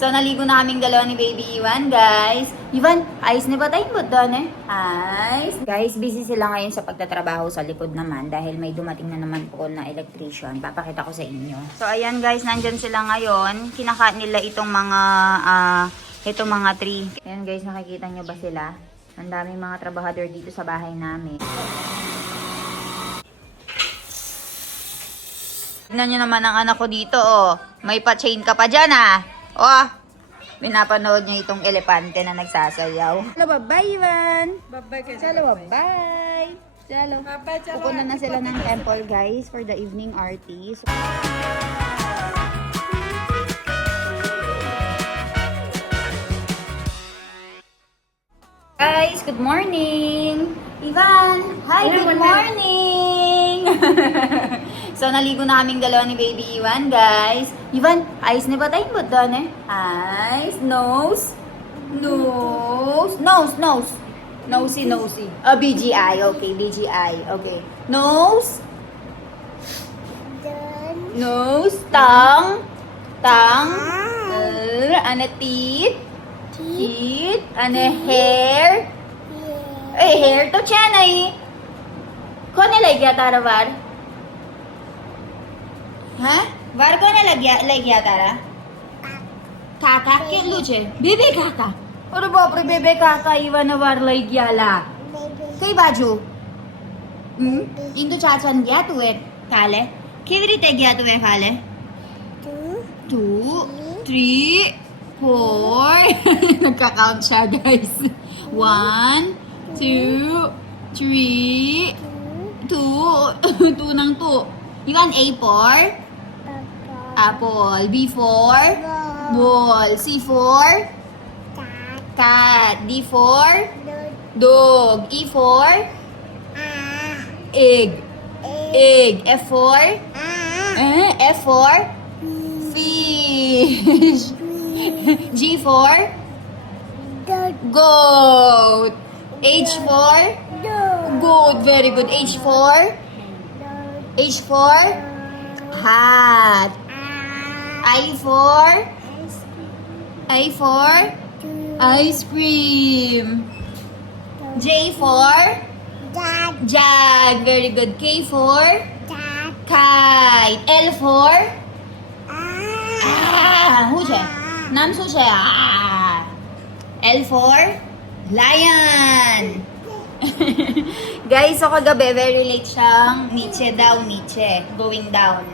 So, naligo na kaming dalawa ni Baby Iwan, guys. Iwan, ayos na ba tayong doon eh? Ayos. Guys, busy sila ngayon sa pagtatrabaho sa likod naman dahil may dumating na naman po na electrician. Papakita ko sa inyo. So, ayan guys, nandyan sila ngayon. Kinaka nila itong mga tree. Ayan guys, nakikita nyo ba sila? Ang daming mga trabahador dito sa bahay namin. Tignan nyo naman ang anak ko dito, oh. May pa-chain ka pa dyan, ah. Oh, pinapanood niya itong elepante na nagsasayaw. Hello, bye-bye, Ivan. Bye-bye kayo. Hello, bye-bye. Hello. Pupunta na sila ng temple, guys, for the evening arty. Guys, good morning. Ivan, hi, good morning. So, naligo na kaming dalawa ni Baby Iwan, guys. Iwan, ayos na ba tayong doon eh? Ayos. Nose. Nose. Nose, nose. Nosy, nosy. Oh, BGI. Okay, BGI. Okay. Nose. Nose. Tongue. Tongue. Ano, teeth. Teeth. Ano, hair. Eh, hair to chan ay. Kone lagya tara var? हाँ वार को ना लग गया तारा काका केलू छे बेबे काका अरे बाप रे बेबे काका इवन वार लई गया ला कई बाजू इंदु चाचा ने गया तू है काले केवी रीते गया तू है काले 2 3 4 nagka-count siya guys 1 2 3 2 ng 2 Iwan A for apple. B for ball. C for cat. D for dog. E for egg. Egg. F for fish. G for goat. H for goat. Very good. H for hat. I for ice cream. J for jug. Very good. K for kite. L for શું છે નામ શું છે L for lion. Guys, so kagabi, very late siyang Nietzsche. Going down.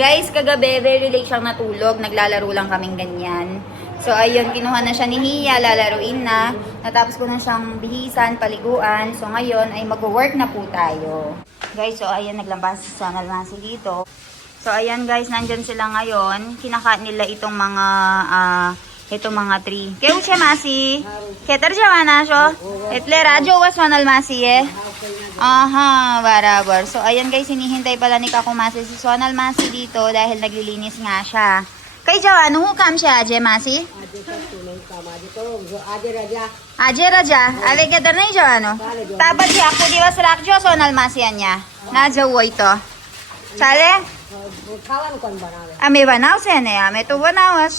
Guys, kagabi, very late siyang natulog. Naglalaro lang kaming ganyan. So, ayun, kinuha na siya ni Hia, lalaruin na. Natapos ko na siyang bihisan, paliguan. So, ngayon ay mag-work na po tayo. Guys, so, ayan, naglambas sa nalmasi dito. So, ayan guys, nandyan sila ngayon. Kinaka nila itong mga tree. केवू छे मासी ખેતર જવાના છો એટલે રાહ જોવા સોનલ માસી એ aha barabar. So ayan guys, hinihintay pala ni Kaku Masi si Sonal Masi dito dahil naglilinis nga siya. Kay jawano હું કામ છે આજે માસી? આજે રજા ale ખેતર નહીં જવાનો તા પછી આખો દિવસ રાખજો સોનલ માસી અહીંયા ના જવું હોય તો ચાલે. અમે બનાવશે ને અમે તો બનાવશ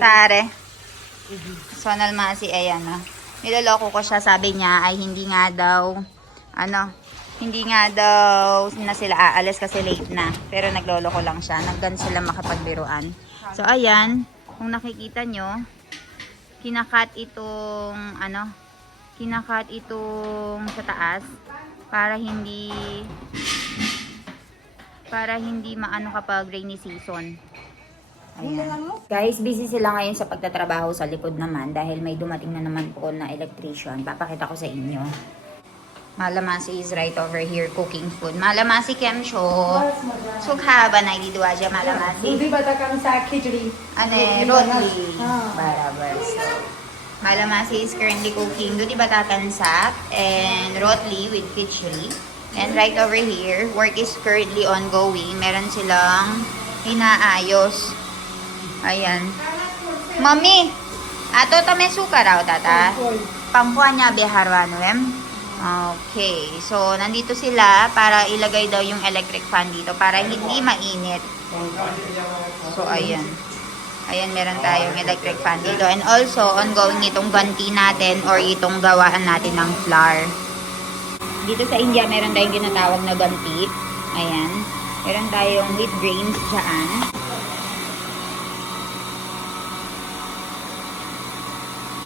Tare. Sonal Masi, ayan na. Niloloko ko siya, sabi niya ay hindi nga daw na sila aalis kasi late na. Pero nagloloko lang siya. Naggan sila makapagbiruan. So, ayan. Kung nakikita nyo, kinakat itong sa taas para hindi maano kapag rainy season. Ayan. Guys, busy sila ngayon sa pagtatrabaho sa likod naman dahil may dumating na naman po na electrician. Papakita ko sa inyo. Malamasi is right over here cooking food. Malamasi kemcho. Sukha banay di dua aja malamasi. दूधी बताकम साग खिचड़ी Ane rotli. Barabar. Malamasi is currently cooking dudi batakan sak and rotli with khichdi. And right over here, work is currently ongoing. Meron silang inaayos. Ayan. Mami, ato tame suka raw tata. Pampuan niya biharwano em. Okay. So, nandito sila para ilagay daw yung electric fan dito para hindi mainit. So, ayan. Ayan, meron tayong electric fan dito. And also, ongoing itong ganti natin or itong gawaan natin ng flour. Dito sa India, meron tayong ginatawag na ganti. Ayan. Meron tayong wheat grains dyan.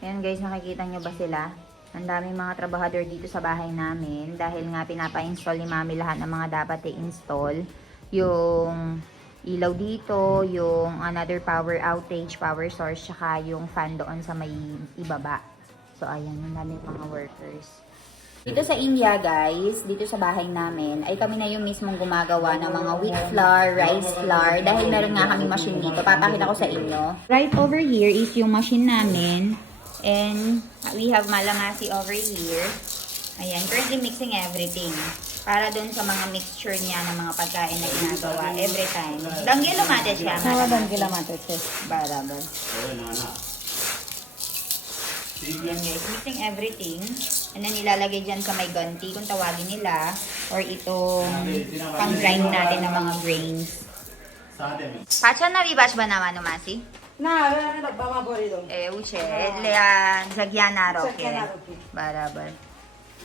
Ayan guys, nakikita nyo ba sila? Ang daming mga trabahador dito sa bahay namin dahil nga pinapa-install ni Mami lahat ng mga dapat i-install. Yung ilaw dito, yung another power outage, power source, tsaka yung fan doon sa may ibaba. So ayan, yung daming mga workers. Dito sa India guys, dito sa bahay namin, ay kami na yung mismong gumagawa ng mga wheat flour, rice flour, dahil meron nga kami machine dito. Papakita ko sa inyo. Right over here is yung machine namin. And we have malamasi over here. Ayan, currently mixing everything. Para dun sa mga mixture niya ng mga pagkain na ginagawa every time. Danggilo mate siya. Danggilo mate siya. Barabar. Ayan guys, mixing everything. And then ilalagay dyan sa may ganti kung tawagin nila. Or itong pang-grind natin ng mga grains. Pacha na ribash ba naman numasi? Na, bama borido. Uche, Jagyana Roque. Barabar.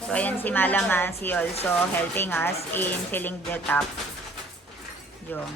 So, ayan si Malamasi also helping us in filling the top. Yung.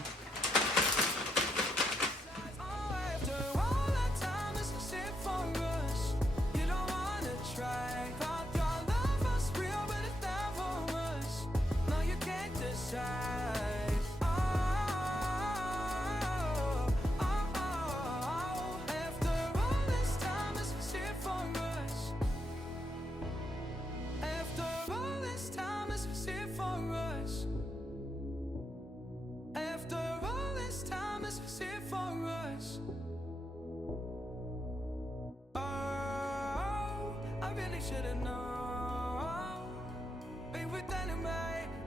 Should've known. Be with anime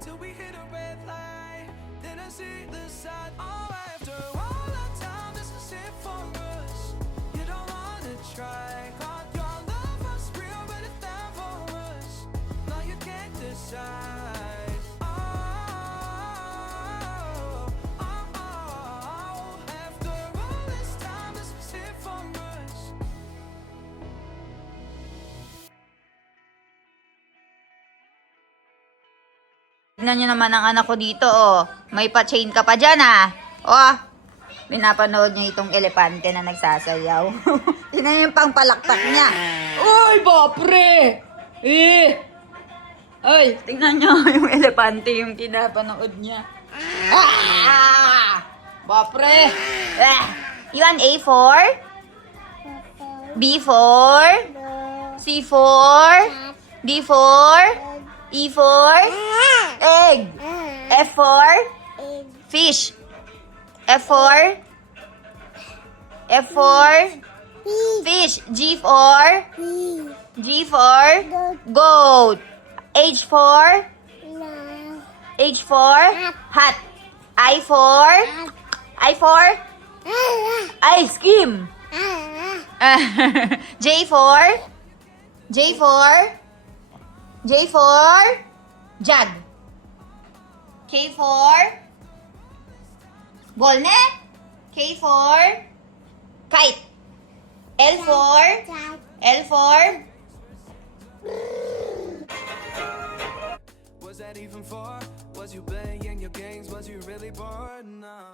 till we hit a red light. Then I see the side. Oh, after all that time, this is it for us. You don't wanna try. Caught your love was real, but it's not for us. No, you can't decide. Oh, oh, oh. After all this time, this is it for us. Tignan nyo naman ang anak ko dito, oh. May pa-chain ka pa dyan, ah. Oh, pinapanood niya itong elepante na nagsasayaw. Tignan nyo yung pangpalakpak niya. Uy, bapre! Ay, tignan nyo yung elepante yung pinapanood niya. Ah! Bapre! Ah! You want A for? B for? C for? D for? E for? Egg. F for? Fish. F for? F for? Fish. G for? G for? Goat. H for? H for? Hat. I for? I for? Ice cream. J for? J for? J for? Jug. K for? Bolne? K for? Kite. L for? L for? Was that even for? Was you playing your games? Was you really bored? No.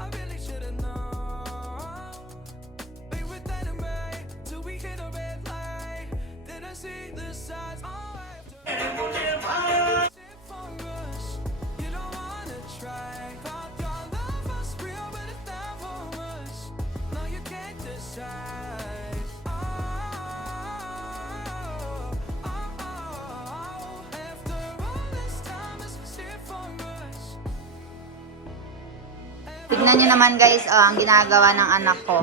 I really should've known. Be with anime till we hit a red light. Then I see the sides. Oh, after for us, you don't wanna try. Thought your love was real, but it's not for us. No, you can't decide. Oh, oh, oh. After all this time, this was it for us. Tignan nyo naman guys, ang ginagawa ng anak ko.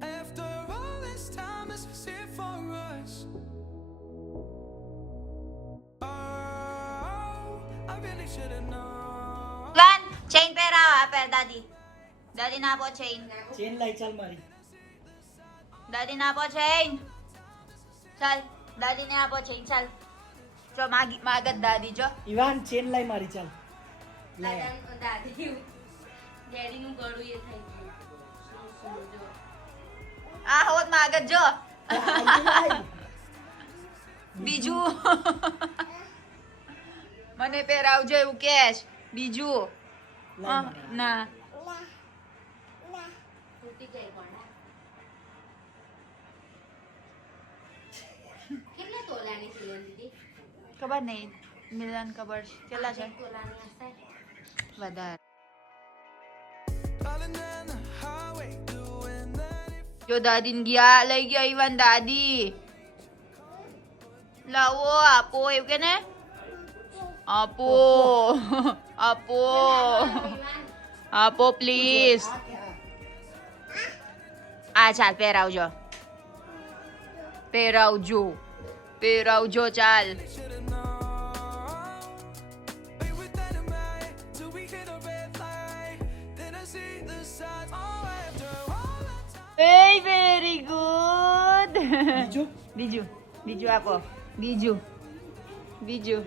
After all this time, this was it for us. Oh, I really should've known. Gan, chain pera, daddy. Daddy na po chain. Chain लाई चल मारी. Daddy na po chain. ચાલ દાદીને આપો ચેન ચાલ જો માગત દાદી જો ઇવાન ચેન લાઈ મારી ચાલ દાદી ડેડીનું ગળું એ થઈ ગયું જો આ હોત માગત જો બીજું મને પહેરાવજો એવું કેશ બીજું ના તૂટી ગઈ પણ કેટલા તોલાની સિલન દીધી ખબર નહીં મિલન ખબર છે કેટલા છે તોલાની હશે વધારે Darling, down the highway, doing that. જો દાદીને ગયા લઈ ગયા ઈવાન દાદી લાવો આપો એવું કે ને આપો આપો આપો પ્લીઝ આ ચાલ પહેરાવજો પહેરાવજો પહેરાવજો ચાલ Should've known. Be with that in mind till we hit a red light. Then I see the signs. Oh, after all that time. Hey, very good. બીજું બીજું બીજું આપો બીજું બીજું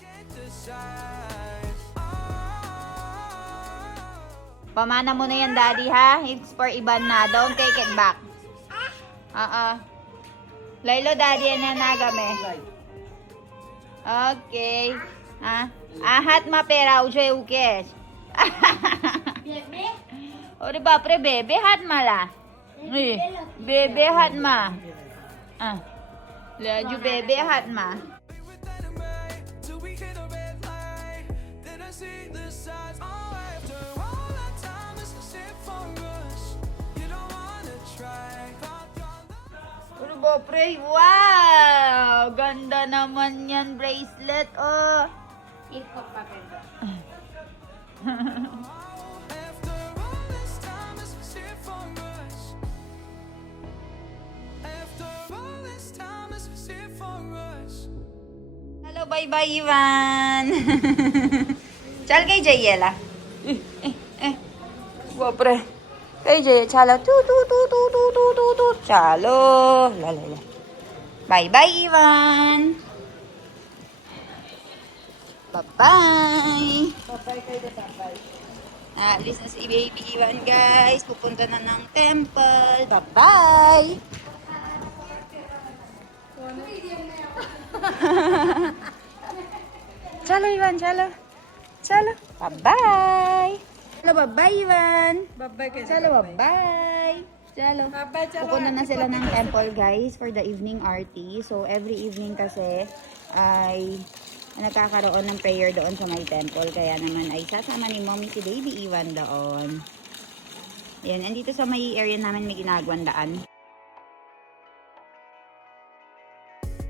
Can't decide. pamana mo na yan daddy ha it's for iban na don't take it back Lailo daddy yan na nagame લાઈ okay ahat mapera ujo એવું કે બેબે અરે બાપરે બેબે હાથમાં લા બેબે હાથમાં લેજો બેબે હાથમાં Be with that in mind till we hit a red light. Then I see the signs. Oh, after all that time, this is it for us. You don't wanna try. Pop your love. Ano ba, pre? Wow! Ganda naman yan, bracelet, oh. એક પપ્પા પહેરતો After all this time, this is it for us. After all this time, this is it for us. Hello, bye-bye, Ivan. चल कहीं जाइए ला बापरे कहीं जाइए चलो तू चलो ला ला ला bye bye Ivan bye Papay kayo de papay. alis na si baby Ivan guys pupunta na ng temple bye चलो इवान चलो चलो bye चलो bye Ivan Babay kayo. Chalo, bye! Chalo. Bye-bye, chalo. Pupunta na sila ng temple, guys, for the evening arti. So, every evening kasi ay nagkakaroon ng prayer doon sa may temple. Kaya naman ay sasama ni mommy si baby Ivan doon. Yan, and dito sa may area namin may ginagawang daan.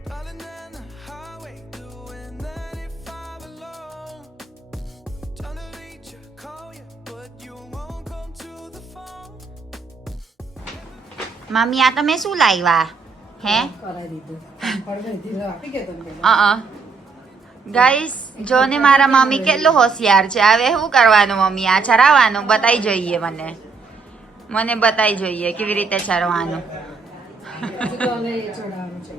Darling, down the highway, doing 95 alone. Trying to reach you, call you, but you won't come to the phone. Mami yata may sulay ba? He? કરાઈ દીધું પડે દીધું આપી ગયો તમને ગાઈસ જોને મારા મમ્મી કેટલું હોશિયાર છે હવે શું કરવાનું મમ્મી આ ચરાવવાનું બતાઈ જોઈએ મને બતાઈ જોઈએ કેવી રીતે ચરવાનું હજુ તો અમે ચડાવવાનું છે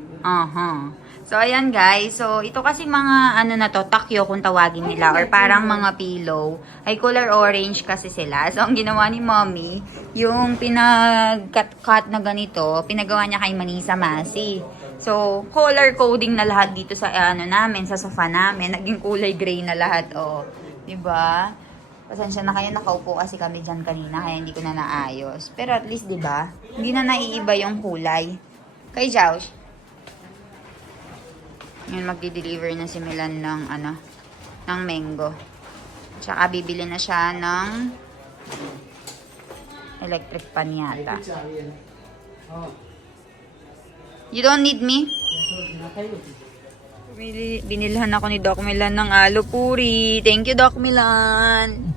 So ayan guys, so ito kasi mga ano na to, takyo kung tawagin nila or parang mga pillow ay color orange kasi sila. So ang ginawa ni mommy, yung pinag-cut na ganito, pinagawa niya kay Manisa Masi. So color coding na lahat dito sa ano namin, sa sofa namin, naging kulay gray na lahat oh. 'Di ba? Pasensya na kayo, nakaupo kasi kami dyan kanina kaya hindi ko na naayos. Pero at least 'di ba? Hindi na naiiba yung kulay. Kay Josh. Ngayon magdi-deliver na si Milan ng ng mango. Tsaka bibili na siya ng electric pan yata. You don't need me? Binilhan ako ni Doc Milan ng aloo puri. Thank you, Doc Milan.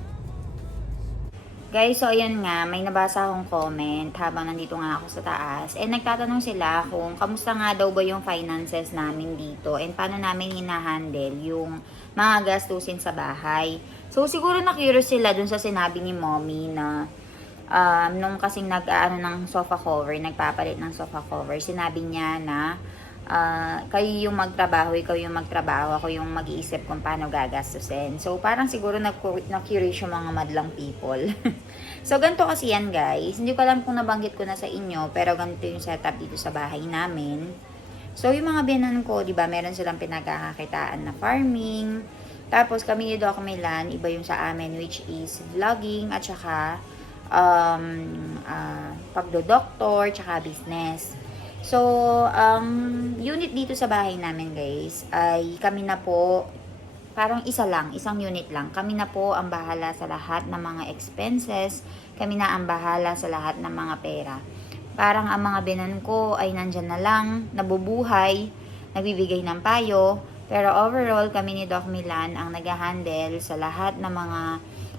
Guys, so ayan nga, may nabasa akong comment habang nandito nga ako sa taas. And nagtatanong sila kung kamusta nga daw ba yung finances namin dito and paano namin hinahandle yung mga gastusin sa bahay. So siguro na-curious sila dun sa sinabi ni mommy na nung kasing ng sofa cover, nagpapalit ng sofa cover, sinabi niya na kayo yung magtrabaho, ikaw yung magtrabaho, ako yung mag-iisip kung paano gagastusin. So, parang siguro na-curious yung mga madlang people. So, ganito kasi yan, guys. Hindi ko alam kung nabanggit ko na sa inyo, pero ganito yung setup dito sa bahay namin. So, yung mga biyanan ko, di ba, meron silang pinagkakakitaan na farming. Tapos, kami ni Doc Milan, iba yung sa amin, which is vlogging, at saka pagdodoktor, tsaka business. So, ang unit dito sa bahay namin, guys, ay kami na po, parang isang unit lang. Kami na po ang bahala sa lahat ng mga expenses. Kami na ang bahala sa lahat ng mga pera. Parang ang mga binan ko ay nandyan na lang, nabubuhay, nagbibigay ng payo. Pero overall, kami ni Doc Milan ang nag-handle sa lahat ng mga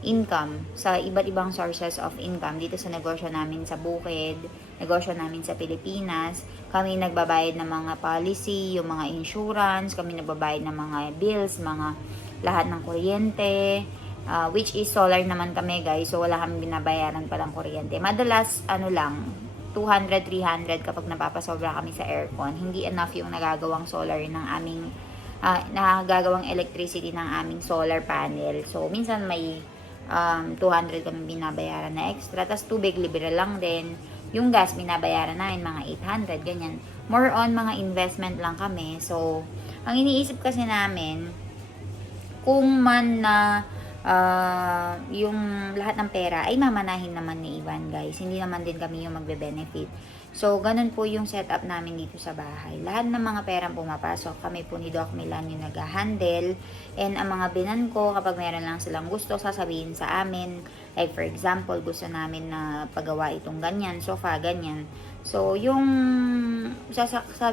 income, sa iba't ibang sources of income dito sa negosyo namin sa bukid, negosyo namin sa Pilipinas. Kami nagbabayad ng mga policy, yung mga insurance, kami nagbabayad ng mga bills, mga lahat ng kuryente, which is solar naman kami, guys. So, wala kami binabayaran palang kuryente. Madalas, 200, 300 kapag napapasobra kami sa aircon. Hindi enough yung nagagawang solar ng aming, nagagawang electricity ng aming solar panel. So, minsan may 200 kami binabayaran na extra. Tapos tubig, libre lang din. Yung gas, binabayaran namin mga 800, ganyan. More on, mga investment lang kami. So, ang iniisip kasi namin, kung man na yung lahat ng pera ay mamanahin naman ni Ivan, guys. Hindi naman din kami yung magbe-benefit. So, ganun po yung setup namin dito sa bahay. Lahat ng mga perang pumapasok, kami po ni Doc Milan yung nag-handle. And ang mga binan ko, kapag meron lang silang gusto, sasabihin sa amin. Like for example, gusto namin na pagawa itong ganyan, sofa, ganyan. So, yung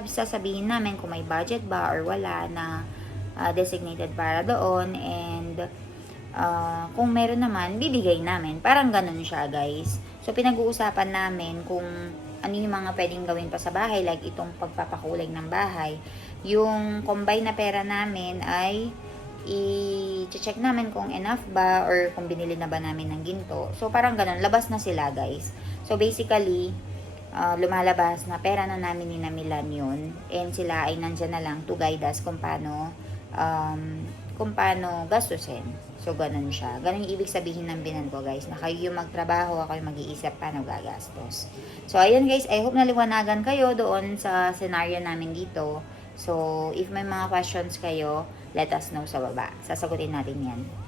sasabihin namin kung may budget ba or wala na designated para doon. And kung meron naman, bibigay namin. Parang ganun siya, guys. So, pinag-uusapan namin kung ano yung mga pwedeng gawin pa sa bahay, like itong pagpapakulay ng bahay. Yung combine na pera namin ay i-check namin kung enough ba or kung binili na ba namin ng ginto. So, parang ganun. Labas na sila, guys. So, basically, lumalabas na pera na namin ni Milan yun. And sila ay nandyan na lang to guide us kung paano gastusin. So, ganun siya. Ganun yung ibig sabihin ng binan ko, guys. Na kayo yung magtrabaho, ako yung mag-iisip paano gagastos. So, ayun, guys. I hope naliwanagan kayo doon sa scenario namin dito. So, if may mga questions kayo, let us know sa baba. Sasagutin natin yan.